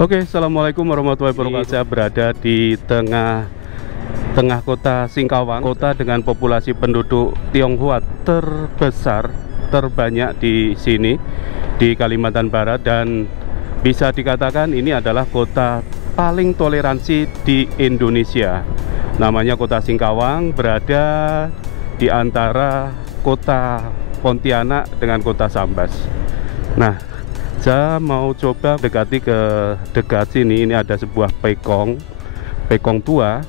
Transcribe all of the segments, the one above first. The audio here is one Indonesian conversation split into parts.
Oke, assalamualaikum warahmatullahi wabarakatuh. Saya berada di tengah kota Singkawang, kota dengan populasi penduduk Tionghoa terbesar, terbanyak di sini, di Kalimantan Barat, dan bisa dikatakan ini adalah kota paling toleransi di Indonesia. Namanya kota Singkawang, berada di antara kota Pontianak dengan kota Sambas. Nah, saya mau coba dekati ke dekat sini. Ini ada sebuah pekong tua,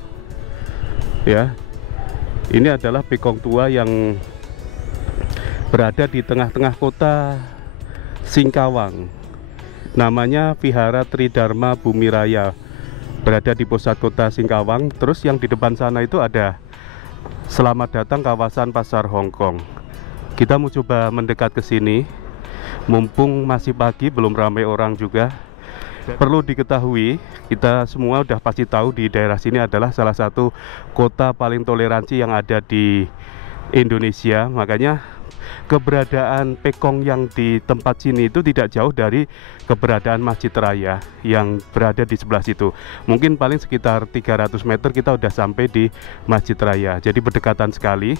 ya. Ini adalah pekong tua yang berada di tengah-tengah kota Singkawang. Namanya Vihara Tridharma Bumi Raya, berada di pusat kota Singkawang. Terus yang di depan sana itu ada Selamat Datang Kawasan Pasar Hongkong. Kita mau coba mendekat ke sini. Mumpung masih pagi, belum ramai orang juga. Perlu diketahui, kita semua udah pasti tahu di daerah sini adalah salah satu kota paling toleransi yang ada di Indonesia. Makanya keberadaan pekong yang di tempat sini itu tidak jauh dari keberadaan Masjid Raya yang berada di sebelah situ. Mungkin paling sekitar 300 meter kita udah sampai di Masjid Raya. Jadi berdekatan sekali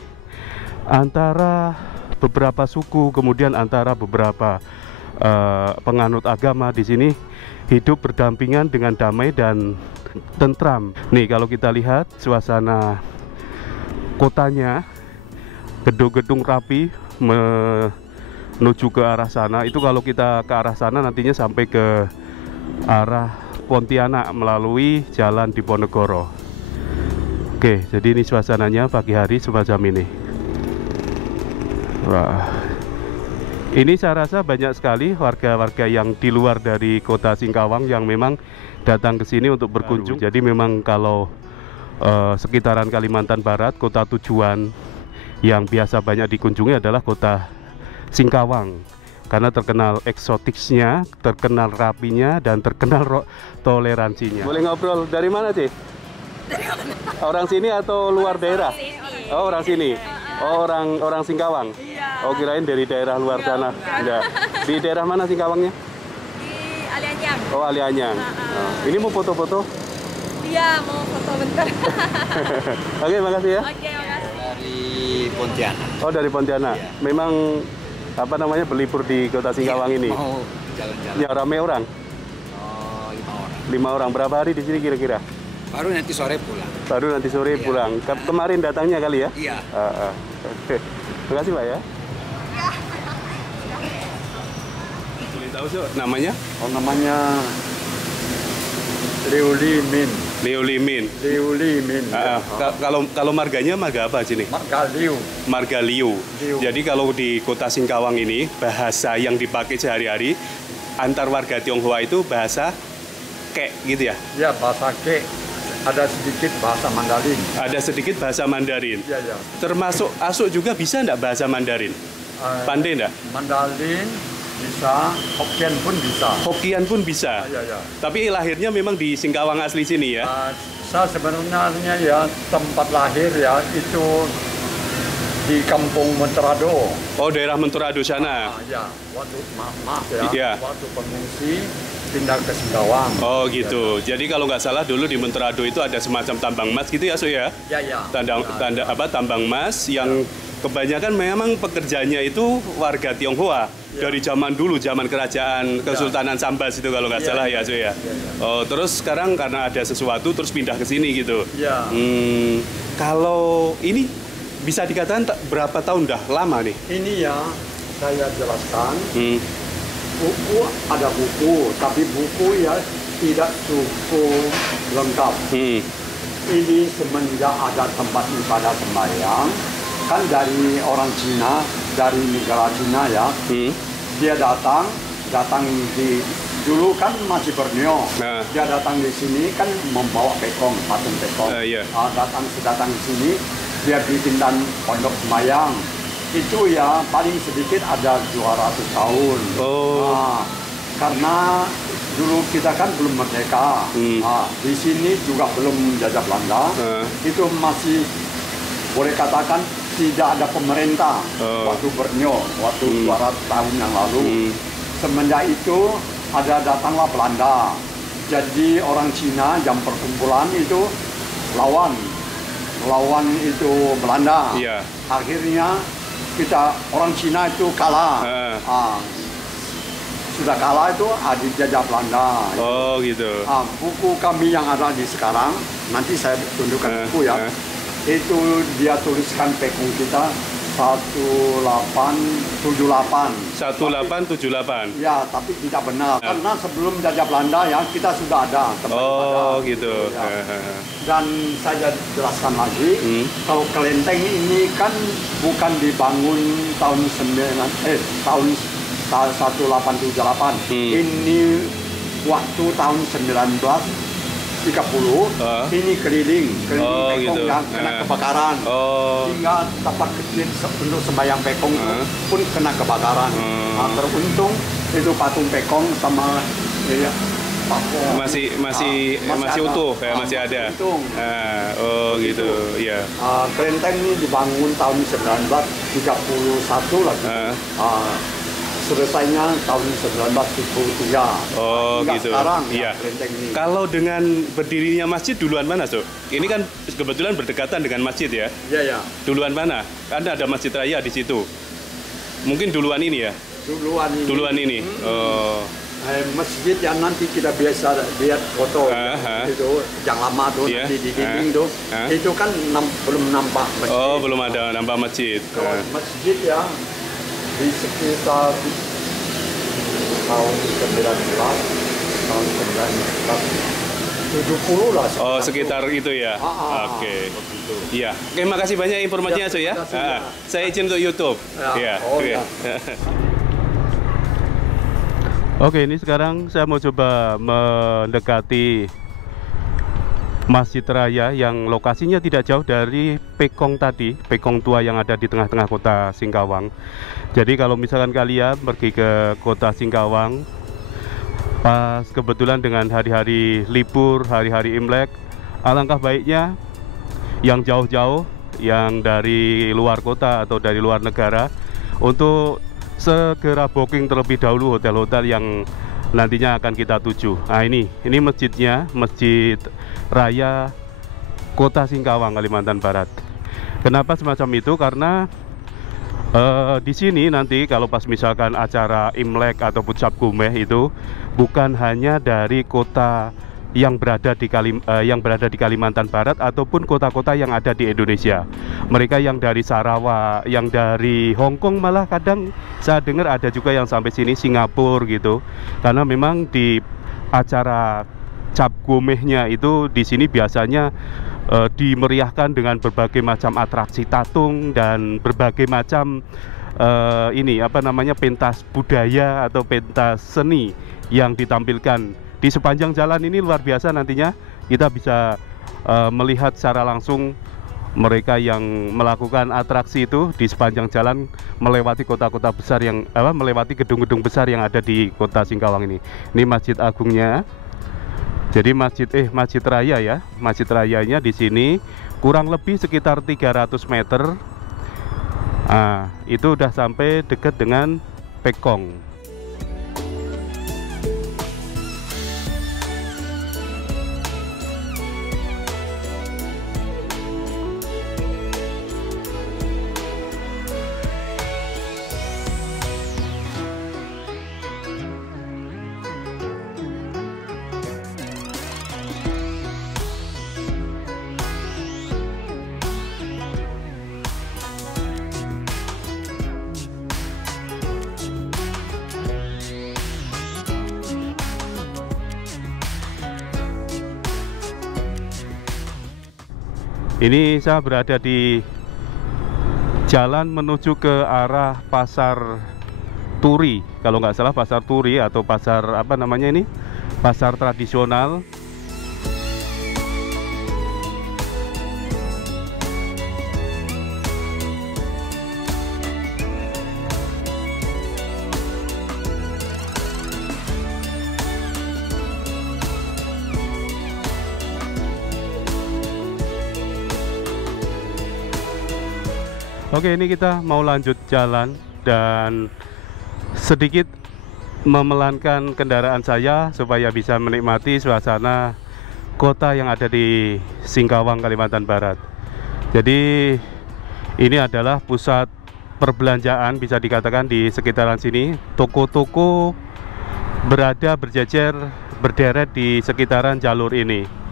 antara beberapa suku, kemudian antara beberapa penganut agama di sini hidup berdampingan dengan damai dan tentram. Nih, kalau kita lihat suasana kotanya, gedung-gedung rapi menuju ke arah sana. Itu kalau kita ke arah sana nantinya sampai ke arah Pontianak melalui jalan Diponegoro. Oke, jadi ini suasananya pagi hari semacam ini. Wah, ini saya rasa banyak sekali warga-warga yang di luar dari kota Singkawang yang memang datang ke sini untuk berkunjung. Jadi memang kalau sekitaran Kalimantan Barat, kota tujuan yang biasa banyak dikunjungi adalah kota Singkawang, karena terkenal eksotisnya, terkenal rapinya, dan terkenal toleransinya. Boleh ngobrol, dari mana sih? Dari mana? Orang sini atau luar daerah? Sini. Oh, orang sini. Oh, orang Singkawang. Iya. Oh, kirain dari daerah luar sana. Enggak. Di daerah mana Singkawangnya? Di Alianyang. Oh, Alianyang. Oh. Ini mau foto-foto? Iya, mau foto bentar. Oke, makasih ya. Oke, makasih. Dari Pontianak. Oh, dari Pontianak. Iya. Memang apa namanya, berlibur di kota Singkawang ini? Mau jalan-jalan. Ya, ramai orang. Oh, 5 orang. 5 orang. Berapa hari di sini kira-kira? Baru nanti sore pulang. Baru nanti sore Iya. pulang. Kemarin datangnya kali ya? Iya. Oke. Terima kasih, Pak ya. Boleh tahu sih namanya? Oh, namanya Liu Li Min. Liu Limin. Liu Li Min. Kalau marganya marga apa sini? Marga Liu. Marga Liu. Liu. Jadi kalau di kota Singkawang ini, bahasa yang dipakai sehari-hari antar warga Tionghoa itu bahasa kek gitu ya? Ya, bahasa Ke. Ada sedikit bahasa Mandarin. Ada sedikit bahasa Mandarin. Ya, ya. Termasuk Asuk juga bisa enggak bahasa Mandarin? Pandai enggak? Mandarin bisa, Hokkien pun bisa. Hokkien pun bisa. Ya, ya. Tapi lahirnya memang di Singkawang asli sini ya? Saya sebenarnya ya tempat lahir ya itu di Kampung Menterado. Oh, daerah Menterado sana. Ya, waktu maaf ya, Iya. waktu pengungsi pindah ke Singkawang. Oh gitu. Jadi kalau nggak salah dulu di Menterado itu ada semacam tambang emas gitu ya, Su ya? Ya, ya. Tambang emas yang kebanyakan memang pekerjanya itu warga Tionghoa dari zaman dulu, zaman kerajaan Kesultanan Sambas itu kalau nggak salah ya, Su ya. Oh, terus sekarang karena ada sesuatu terus pindah ke sini gitu. Ya. Kalau ini bisa dikatakan berapa tahun dah lama nih? Ini ya saya jelaskan. Buku ada buku, tapi buku ya tidak cukup lengkap. Ini semenjak ada tempat ibadah sembahyang, kan dari orang Cina, dari negara Cina ya, dia datang di dulu kan masih Borneo, dia datang di sini kan membawa pekong, patung pekong, datang di sini dia bikin dan pondok sembahyang. Itu ya paling sedikit ada 200 tahun. Karena dulu kita kan belum merdeka. Di sini juga belum jajah Belanda. Itu masih boleh katakan tidak ada pemerintah waktu Borneo, waktu 200 tahun yang lalu. Semenjak itu ada datanglah Belanda. Jadi orang Cina jam perkumpulan itu lawan itu Belanda. Iya. Akhirnya kita orang Cina itu kalah. Sudah kalah itu dijajah Belanda. Oh gitu. Buku kami yang ada di sekarang, nanti saya tunjukkan buku ya. Itu dia tuliskan pekong kita 1878. 1878. Ya, tapi tidak benar karena sebelum jajah Belanda ya kita sudah ada. Oh gitu. Ya. Dan saya jelaskan lagi, kalau kelenteng ini kan bukan dibangun tahun 1878. Ini waktu tahun 1930 ini keliling pekong gitu. yang kena kebakaran. Hingga tempat kecil untuk sembahyang pekong pun kena kebakaran. Teruntung itu patung pekong sama masih utuh ya, masih ada. Oh gitu. Iya. Kelenteng ini dibangun tahun 1931 lagi. Selesainya tahun 1973. Oh hingga gitu. Sekarang Iya. kelenteng ini. Kalau dengan berdirinya masjid duluan mana, So? Ini kan kebetulan berdekatan dengan masjid ya. Iya, ya. Duluan mana? Karena ada Masjid Raya di situ. Mungkin duluan ini ya? Duluan ini. Oh. Masjid yang nanti kita biasa lihat foto itu yang lama tuh nanti di dinding tuh itu kan belum nampak masjid. Oh, belum ada nampak masjid. Kalau masjid ya di sekitar tahun 1970 lah. Oh, sekitar itu ya. Oke. Iya. Oke, makasih banyak informasinya, So ya. Saya izin untuk YouTube. Iya. Oke, ini sekarang saya mau coba mendekati Masjid Raya yang lokasinya tidak jauh dari Pekong tadi, Pekong tua yang ada di tengah-tengah kota Singkawang. Jadi kalau misalkan kalian pergi ke kota Singkawang pas kebetulan dengan hari-hari libur, hari-hari Imlek, alangkah baiknya yang jauh-jauh, yang dari luar kota atau dari luar negara, untuk segera booking terlebih dahulu hotel-hotel yang nantinya akan kita tuju. Nah ini masjidnya, Masjid Raya Kota Singkawang, Kalimantan Barat. Kenapa semacam itu? Karena di sini nanti kalau pas misalkan acara Imlek ataupun Cap Gomeh itu bukan hanya dari kota yang berada di Kalimantan Barat ataupun kota-kota yang ada di Indonesia. Mereka yang dari Sarawak, yang dari Hong Kong, malah kadang saya dengar ada juga yang sampai sini Singapura gitu. Karena memang di acara Cap Gomehnya itu di sini biasanya dimeriahkan dengan berbagai macam atraksi tatung dan berbagai macam pentas budaya atau pentas seni yang ditampilkan. Di sepanjang jalan ini luar biasa, nantinya kita bisa melihat secara langsung mereka yang melakukan atraksi itu di sepanjang jalan melewati kota-kota besar melewati gedung-gedung besar yang ada di kota Singkawang ini. Ini Masjid Agungnya. Jadi Masjid Raya ya. Masjid Rayanya di sini kurang lebih sekitar 300 meter. Itu udah sampai dekat dengan Pekong. Ini saya berada di jalan menuju ke arah Pasar Turi, kalau nggak salah Pasar Turi atau pasar pasar tradisional. Oke, ini kita mau lanjut jalan dan sedikit memelankan kendaraan saya supaya bisa menikmati suasana kota yang ada di Singkawang, Kalimantan Barat. Jadi ini adalah pusat perbelanjaan bisa dikatakan di sekitaran sini. Toko-toko berada berjejer berderet di sekitaran jalur ini.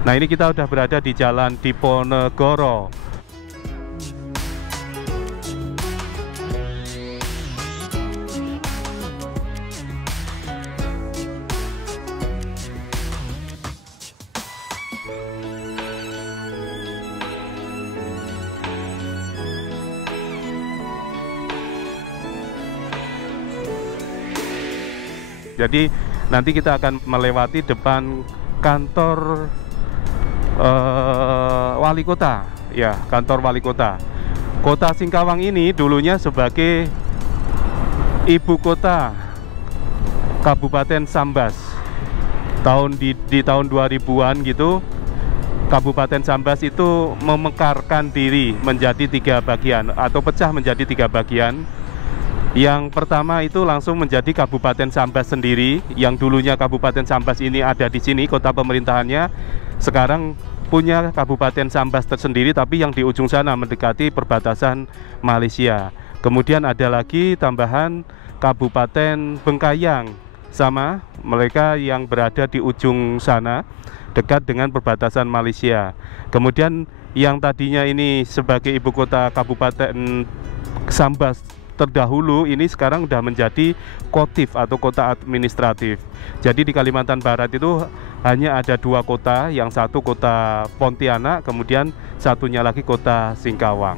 Nah, ini kita udah berada di Jalan Diponegoro. Jadi nanti kita akan melewati depan kantor wali kota, ya, kantor wali kota. Kota Singkawang ini dulunya sebagai ibu kota Kabupaten Sambas. Di tahun 2000-an gitu, Kabupaten Sambas itu memekarkan diri menjadi 3 bagian atau pecah menjadi 3 bagian. Yang pertama itu langsung menjadi Kabupaten Sambas sendiri, yang dulunya Kabupaten Sambas ini ada di sini kota pemerintahannya. Sekarang punya Kabupaten Sambas tersendiri, tapi yang di ujung sana mendekati perbatasan Malaysia. Kemudian ada lagi tambahan Kabupaten Bengkayang, sama mereka yang berada di ujung sana dekat dengan perbatasan Malaysia. Kemudian yang tadinya ini sebagai ibu kota Kabupaten Sambas terdahulu, ini sekarang sudah menjadi kotif atau kota administratif. Jadi di Kalimantan Barat itu hanya ada 2 kota, yang satu kota Pontianak, kemudian satunya lagi kota Singkawang.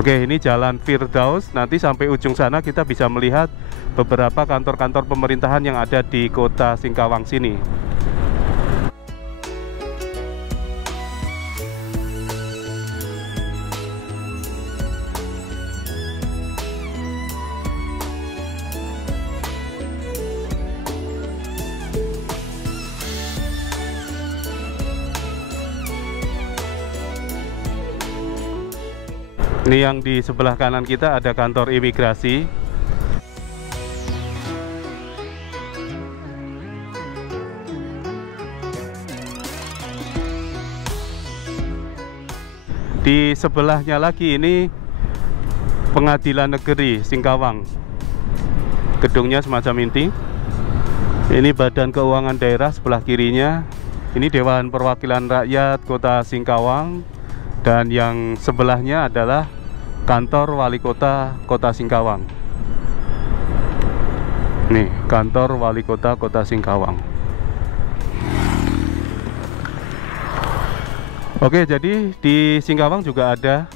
Oke, ini Jalan Firdaus. Nanti sampai ujung sana kita bisa melihat beberapa kantor-kantor pemerintahan yang ada di kota Singkawang sini. Ini yang di sebelah kanan kita ada kantor imigrasi. Di sebelahnya lagi ini Pengadilan Negeri Singkawang. Gedungnya semacam ini. Ini Badan Keuangan Daerah sebelah kirinya. Ini Dewan Perwakilan Rakyat Kota Singkawang. Dan yang sebelahnya adalah kantor wali kota Kota Singkawang. Nih, kantor wali kota Kota Singkawang. Oke, jadi di Singkawang juga ada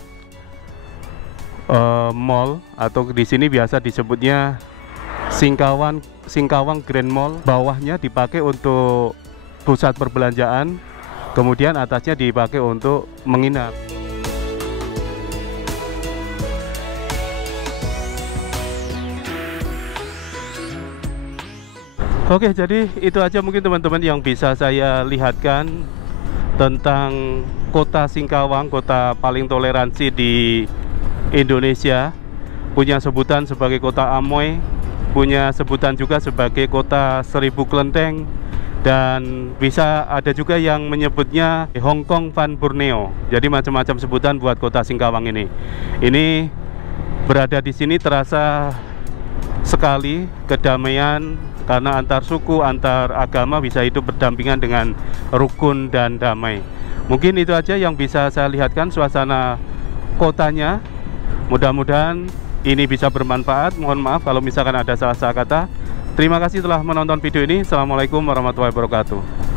mall, atau di sini biasa disebutnya Singkawang Grand Mall. Bawahnya dipakai untuk pusat perbelanjaan, kemudian atasnya dipakai untuk menginap. Oke, jadi itu aja mungkin teman-teman yang bisa saya lihatkan tentang kota Singkawang, kota paling toleransi di Indonesia. Punya sebutan sebagai kota Amoy, punya sebutan juga sebagai kota 1000 kelenteng, Dan bisa ada juga yang menyebutnya Hong Kong Van Borneo. Jadi macam-macam sebutan buat kota Singkawang ini. Ini berada di sini terasa sekali kedamaian, karena antar suku, antar agama bisa hidup berdampingan dengan rukun dan damai. Mungkin itu aja yang bisa saya lihatkan suasana kotanya. Mudah-mudahan ini bisa bermanfaat. Mohon maaf kalau misalkan ada salah-salah kata. Terima kasih telah menonton video ini. Assalamualaikum warahmatullahi wabarakatuh.